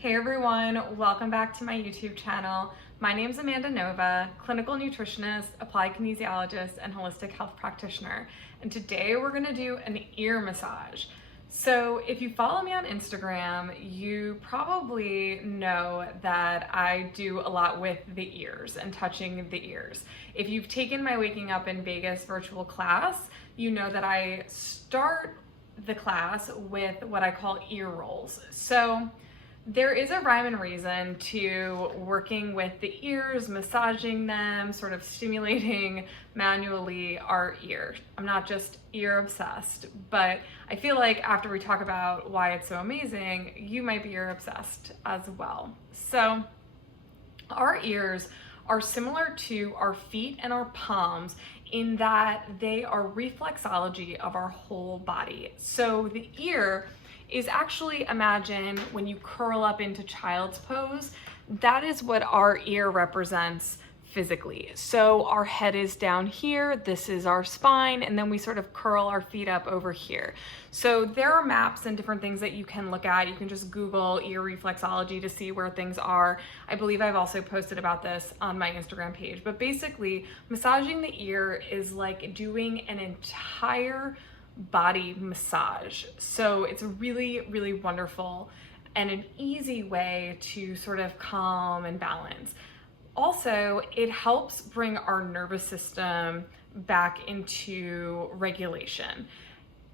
Hey everyone, welcome back to my YouTube channel. My name is Amanda Nova, clinical nutritionist, applied kinesiologist, and holistic health practitioner. And today we're gonna do an ear massage. So if you follow me on Instagram, you probably know that I do a lot with the ears and touching the ears. If you've taken my Waking Up in Vegas virtual class, you know that I start the class with what I call ear rolls. So there is a rhyme and reason to working with the ears, massaging them, sort of stimulating manually our ear. I'm not just ear obsessed, but I feel like after we talk about why it's so amazing, you might be ear obsessed as well. So our ears are similar to our feet and our palms in that they are reflexology of our whole body. So the ear is actually, imagine when you curl up into child's pose, that is what our ear represents physically. So our head is down here, this is our spine, and then we sort of curl our feet up over here. So there are maps and different things that you can look at. You can just Google ear reflexology to see where things are. I believe I've also posted about this on my Instagram page. But basically, massaging the ear is like doing an entire body massage. So it's really, really wonderful and an easy way to sort of calm and balance. Also, it helps bring our nervous system back into regulation.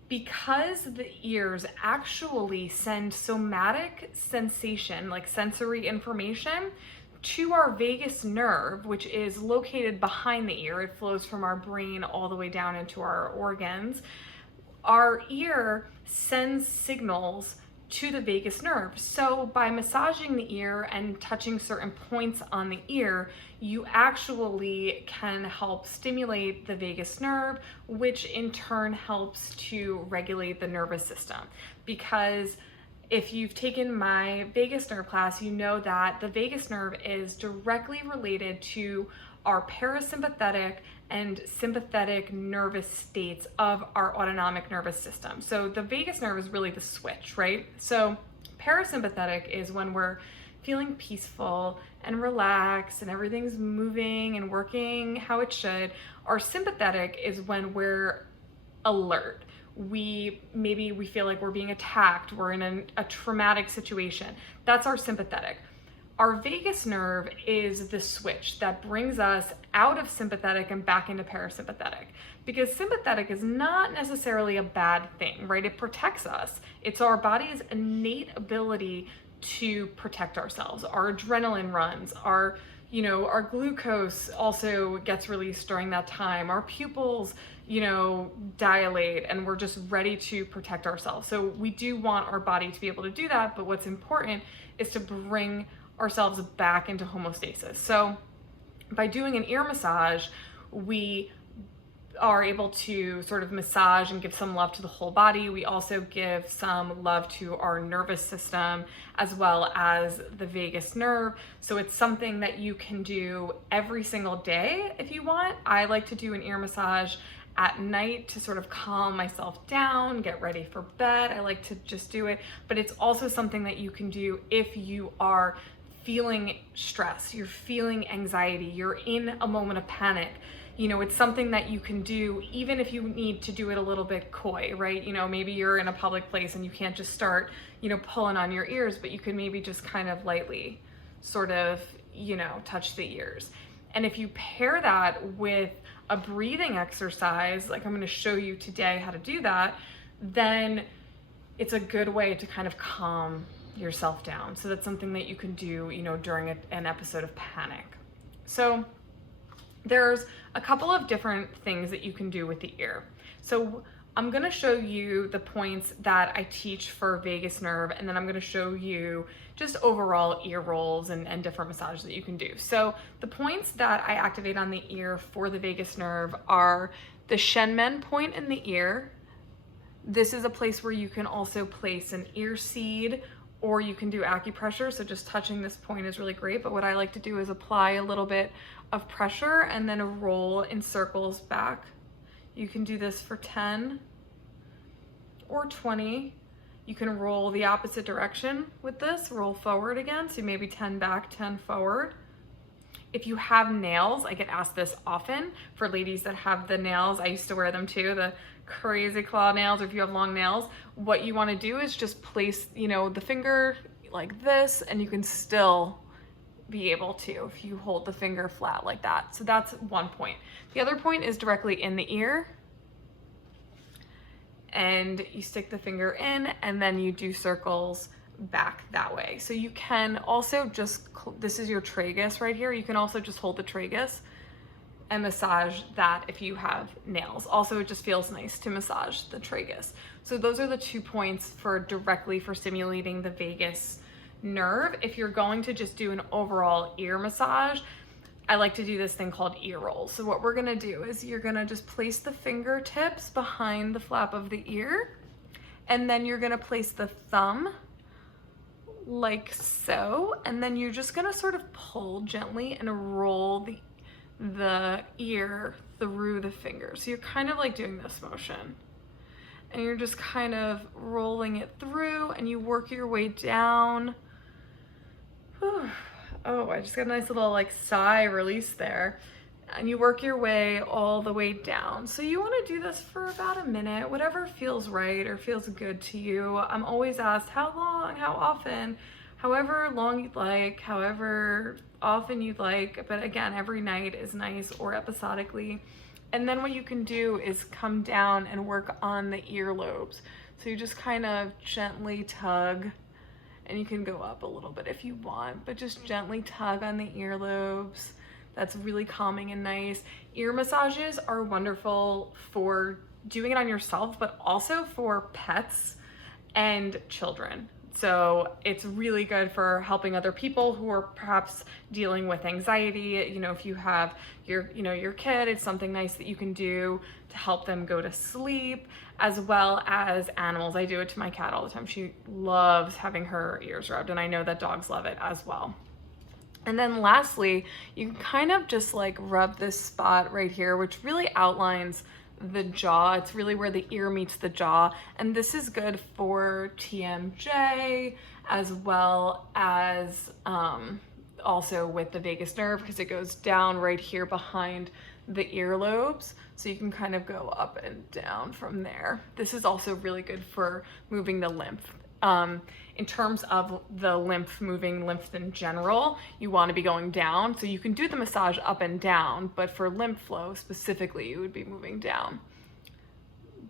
Because the ears actually send somatic sensation, like sensory information, to our vagus nerve, which is located behind the ear. It flows from our brain all the way down into our organs. Our ear sends signals to the vagus nerve. So by massaging the ear and touching certain points on the ear, you actually can help stimulate the vagus nerve, which in turn helps to regulate the nervous system. Because if you've taken my vagus nerve class, you know that the vagus nerve is directly related to our parasympathetic and sympathetic nervous states of our autonomic nervous system. So the vagus nerve is really the switch, right? So parasympathetic is when we're feeling peaceful and relaxed and everything's moving and working how it should. Our sympathetic is when we're alert. Maybe we feel like we're being attacked, we're in a traumatic situation. That's our sympathetic. Our vagus nerve is the switch that brings us out of sympathetic and back into parasympathetic, because sympathetic is not necessarily a bad thing, right? It protects us. It's our body's innate ability to protect ourselves. Our adrenaline runs, our glucose also gets released during that time. Our pupils, dilate, and we're just ready to protect ourselves. So we do want our body to be able to do that, but what's important is to bring ourselves back into homeostasis. So by doing an ear massage, we are able to sort of massage and give some love to the whole body. We also give some love to our nervous system as well as the vagus nerve. So it's something that you can do every single day if you want. I like to do an ear massage at night to sort of calm myself down, get ready for bed. I like to just do it, but it's also something that you can do if you are feeling stress, you're feeling anxiety, you're in a moment of panic. It's something that you can do even if you need to do it a little bit coy, right? Maybe you're in a public place and you can't just start, pulling on your ears, but you can maybe just kind of lightly sort of, touch the ears. And if you pair that with a breathing exercise, like I'm going to show you today how to do that, then it's a good way to kind of calm yourself down. So that's something that you can do, during an episode of panic. So there's a couple of different things that you can do with the ear. So I'm going to show you the points that I teach for vagus nerve, and then I'm going to show you just overall ear rolls and different massages that you can do. So the points that I activate on the ear for the vagus nerve are the Shenmen point in the ear. This is a place where you can also place an ear seed, or you can do acupressure. So just touching this point is really great. But what I like to do is apply a little bit of pressure and then roll in circles back. You can do this for 10 or 20. You can roll the opposite direction with this, roll forward again, so maybe 10 back, 10 forward. If you have nails, I get asked this often for ladies that have the nails, I used to wear them too, the crazy claw nails, or if you have long nails, what you wanna do is just place, you know, the finger like this, and you can still be able to if you hold the finger flat like that. So that's one point. The other point is directly in the ear, and you stick the finger in and then you do circles back that way. So you can also just, this is your tragus right here, you can also just hold the tragus and massage that if you have nails. Also, it just feels nice to massage the tragus. So those are the 2 points for directly for stimulating the vagus nerve. If you're going to just do an overall ear massage, I like to do this thing called ear rolls. So what we're gonna do is you're gonna just place the fingertips behind the flap of the ear, and then you're gonna place the thumb like so, and then you're just gonna sort of pull gently and roll the ear through the finger. So you're kind of like doing this motion, and you're just kind of rolling it through, and you work your way down. Whew. Oh, I just got a nice little like sigh release there. And you work your way all the way down. So you want to do this for about a minute, whatever feels right or feels good to you. I'm always asked how long, how often, however long you'd like, however often you'd like. But again, every night is nice, or episodically. And then what you can do is come down and work on the earlobes. So you just kind of gently tug, and you can go up a little bit if you want, but just gently tug on the earlobes. That's really calming and nice. Ear massages are wonderful for doing it on yourself, but also for pets and children. So it's really good for helping other people who are perhaps dealing with anxiety. You know, if you have your kid, it's something nice that you can do to help them go to sleep, as well as animals. I do it to my cat all the time. She loves having her ears rubbed, and I know that dogs love it as well. And then lastly, you can kind of just like rub this spot right here, which really outlines the jaw. It's really where the ear meets the jaw. And this is good for TMJ, as well as also with the vagus nerve, because it goes down right here behind the earlobes. So you can kind of go up and down from there. This is also really good for moving the lymph. In terms of the lymph, moving lymph in general, you want to be going down. So you can do the massage up and down, but for lymph flow specifically, you would be moving down.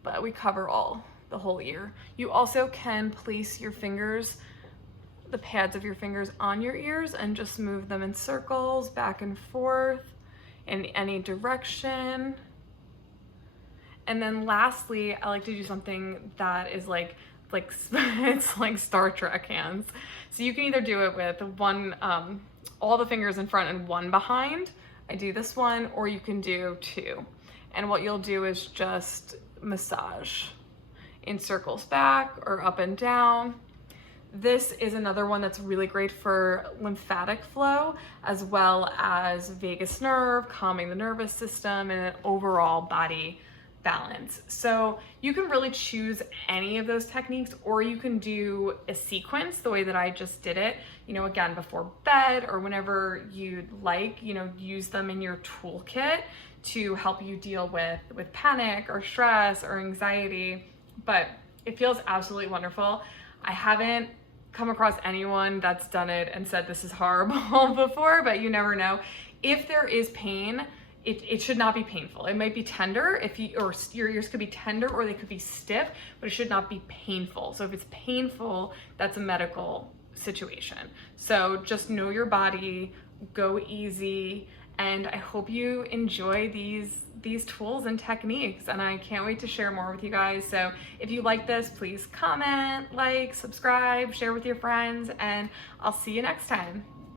But we cover the whole ear. You also can place your fingers, the pads of your fingers on your ears, and just move them in circles back and forth in any direction. And then lastly, I like to do something that is like it's like Star Trek hands. So you can either do it with one, all the fingers in front and one behind. I do this one, or you can do two. And what you'll do is just massage in circles back or up and down. This is another one that's really great for lymphatic flow, as well as vagus nerve, calming the nervous system, and an overall body balance. So you can really choose any of those techniques, or you can do a sequence the way that I just did it, you know, again, before bed or whenever you'd like, you know, use them in your toolkit to help you deal with panic or stress or anxiety. But it feels absolutely wonderful. I haven't come across anyone that's done it and said this is horrible before, but you never know. If there is pain, it should not be painful. It might be tender, or your ears could be tender, or they could be stiff, but it should not be painful. So if it's painful, that's a medical situation. So just know your body, go easy, and I hope you enjoy these tools and techniques, and I can't wait to share more with you guys. So if you like this, please comment, like, subscribe, share with your friends, and I'll see you next time.